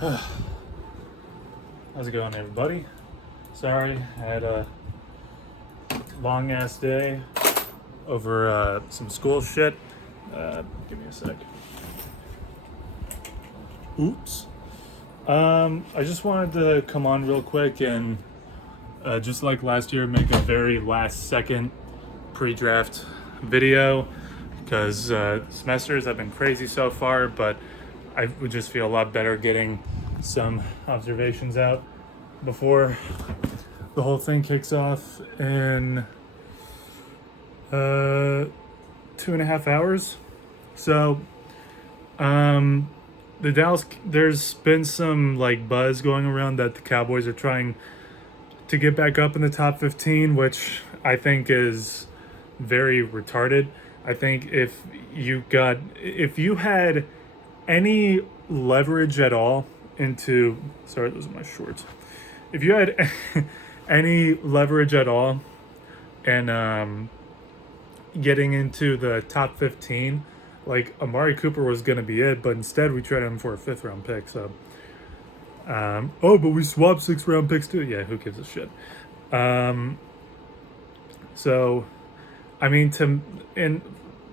How's it going, everybody? Sorry, I had a long ass day over some school shit. Give me a sec. Oops. I just wanted to come on real quick and just like last year, make a very last second pre-draft video because semesters have been crazy so far, but I would just feel a lot better getting some observations out before the whole thing kicks off in 2.5 hours. So, the Dallas, there's been some like buzz going around that the Cowboys are trying to get back up in the top 15, which I think is very retarded. I think if you had any leverage at all into, sorry, those are my shorts. If you had any leverage at all and getting into the top 15, like Amari Cooper was going to be it, but instead we traded him for a 5th-round pick. So, but we swapped 6th-round picks too. Yeah, who gives a shit? So, I mean, and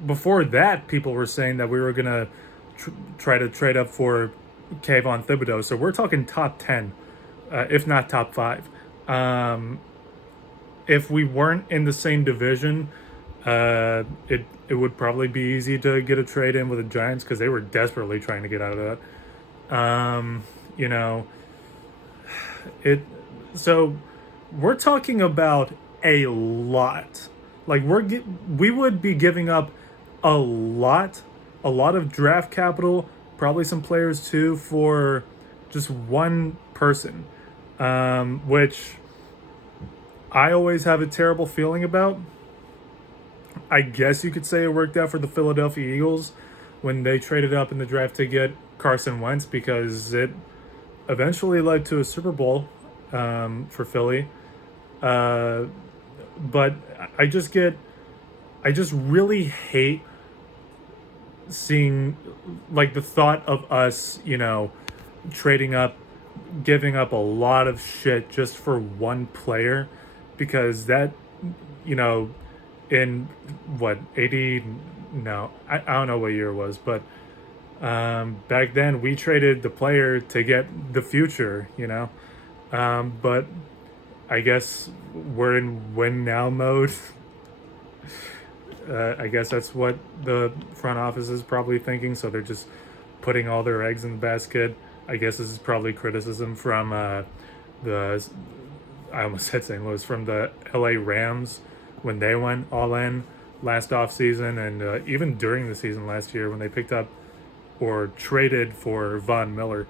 before that, people were saying that we were gonna try to trade up for Kayvon Thibodeau. So we're talking top 10, if not top 5. If we weren't in the same division, it would probably be easy to get a trade in with the Giants because they were desperately trying to get out of that. You know, it. So we're talking about a lot. Like we would be giving up a lot of draft capital, probably some players too, for just one person, which I always have a terrible feeling about. I guess you could say it worked out for the Philadelphia Eagles when they traded up in the draft to get Carson Wentz because it eventually led to a Super Bowl for Philly. But I just really hate seeing like the thought of us, trading up, giving up a lot of shit just for one player because that, in what 80 no I don't know what year it was, but back then we traded the player to get the future, but I guess we're in win now mode. I guess that's what the front office is probably thinking, so they're just putting all their eggs in the basket. I guess this is probably criticism from the I almost said St. Louis, from the LA Rams when they went all in last offseason and even during the season last year when they picked up or traded for Von Miller.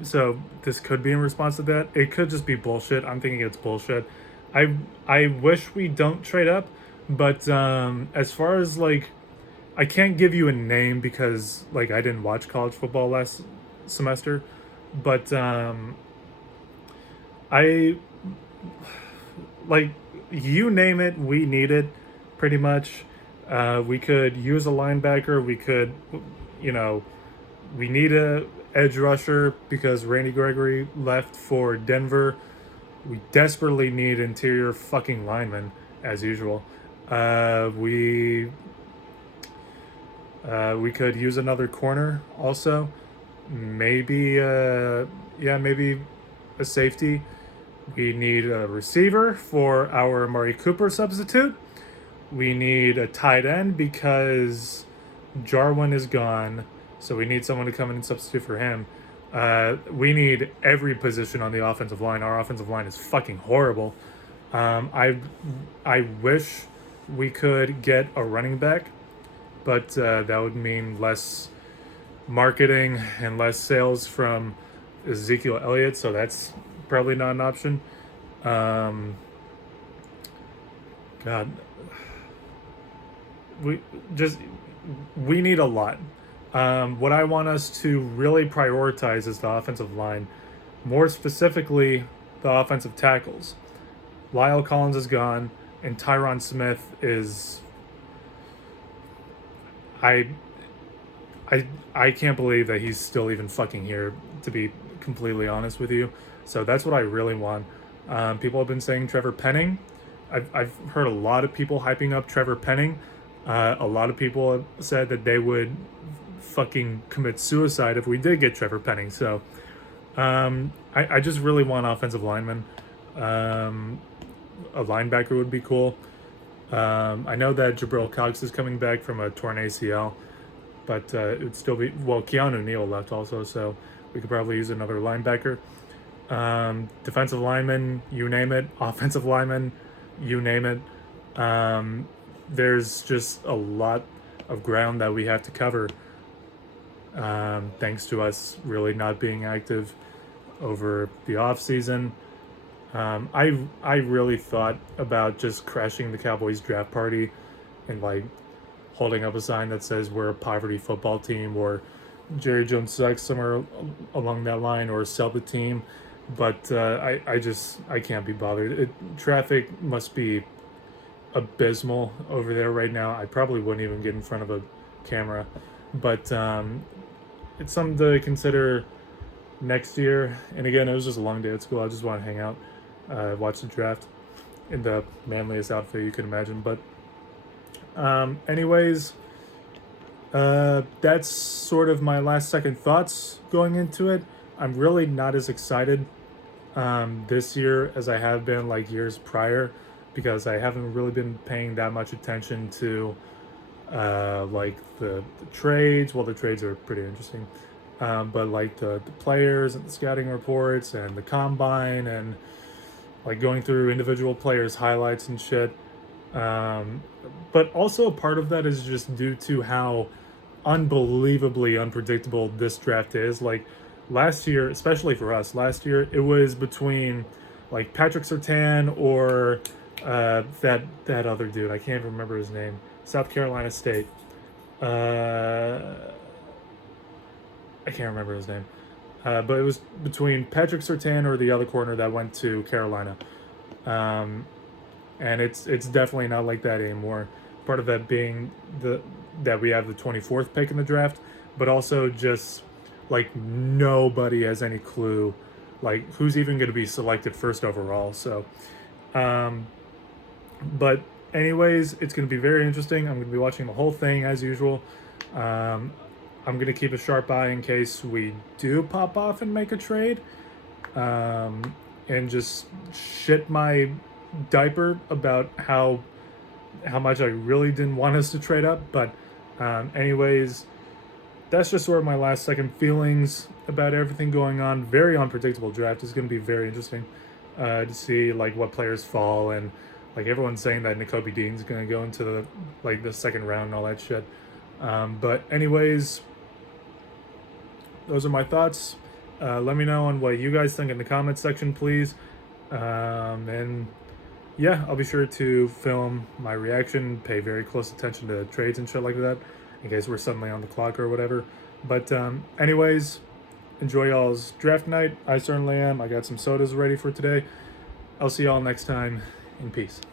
So this could be in response to that. It could just be bullshit. I'm thinking it's bullshit. I wish we don't trade up, but as far as like, I can't give you a name because like I didn't watch college football last semester, but I like, you name it, we need it, pretty much. We could use a linebacker. We could, we need a edge rusher because Randy Gregory left for Denver. We desperately need interior fucking linemen, as usual. We could use another corner also. Maybe, maybe a safety. We need a receiver for our Amari Cooper substitute. We need a tight end because Jarwin is gone, so we need someone to come in and substitute for him. We need every position on the offensive line. Our offensive line is fucking horrible. I wish we could get a running back, but that would mean less marketing and less sales from Ezekiel Elliott, so that's probably not an option. God, we need a lot. What I want us to really prioritize is the offensive line, more specifically the offensive tackles. Lyle Collins is gone, and Tyron Smith is. I can't believe that he's still even fucking here, to be completely honest with you. So that's what I really want. People have been saying Trevor Penning. I've heard a lot of people hyping up Trevor Penning. A lot of people have said that they would fucking commit suicide if we did get Trevor Penning. So I just really want offensive linemen. A linebacker would be cool. I know that Jabril Cox is coming back from a torn ACL, but it would still be, well, Keanu Neal left also, so we could probably use another linebacker. Defensive lineman, you name it. Offensive lineman, you name it. There's just a lot of ground that we have to cover, thanks to us really not being active over the off season. I really thought about just crashing the Cowboys draft party and like holding up a sign that says we're a poverty football team, or Jerry Jones sucks, somewhere along that line, or sell the team. But I can't be bothered. Traffic must be abysmal over there right now. I probably wouldn't even get in front of a camera, but it's something to consider next year. And again, it was just a long day at school. I just want to hang out, watch the draft in the manliest outfit you can imagine. But anyways, that's sort of my last second thoughts going into it. I'm really not as excited this year as I have been like years prior, because I haven't really been paying that much attention to like the trades. Well, the trades are pretty interesting, but like the players and the scouting reports and the combine and like going through individual players' highlights and shit. But also part of that is just due to how unbelievably unpredictable this draft is. Like last year, especially for us, last year it was between like Patrick Surtain or that other dude. I can't remember his name. South Carolina State. I can't remember his name. But it was between Patrick Surtain or the other corner that went to Carolina. And it's definitely not like that anymore. Part of that being that we have the 24th pick in the draft, but also just like nobody has any clue like who's even going to be selected first overall. So but anyways, it's going to be very interesting. I'm going to be watching the whole thing as usual. I'm going to keep a sharp eye in case we do pop off and make a trade, and just shit my diaper about how much I really didn't want us to trade up. But anyways, that's just sort of my last second feelings about everything going on. Very unpredictable draft. It's going to be very interesting to see like what players fall, and like everyone's saying that Nakobe Dean's going to go into the second round and all that shit. But anyways, those are my thoughts. Let me know on what you guys think in the comments section, please. And yeah, I'll be sure to film my reaction, pay very close attention to trades and shit like that, in case we're suddenly on the clock or whatever. But anyways, enjoy y'all's draft night. I certainly am. I got some sodas ready for today. I'll see y'all next time, in peace.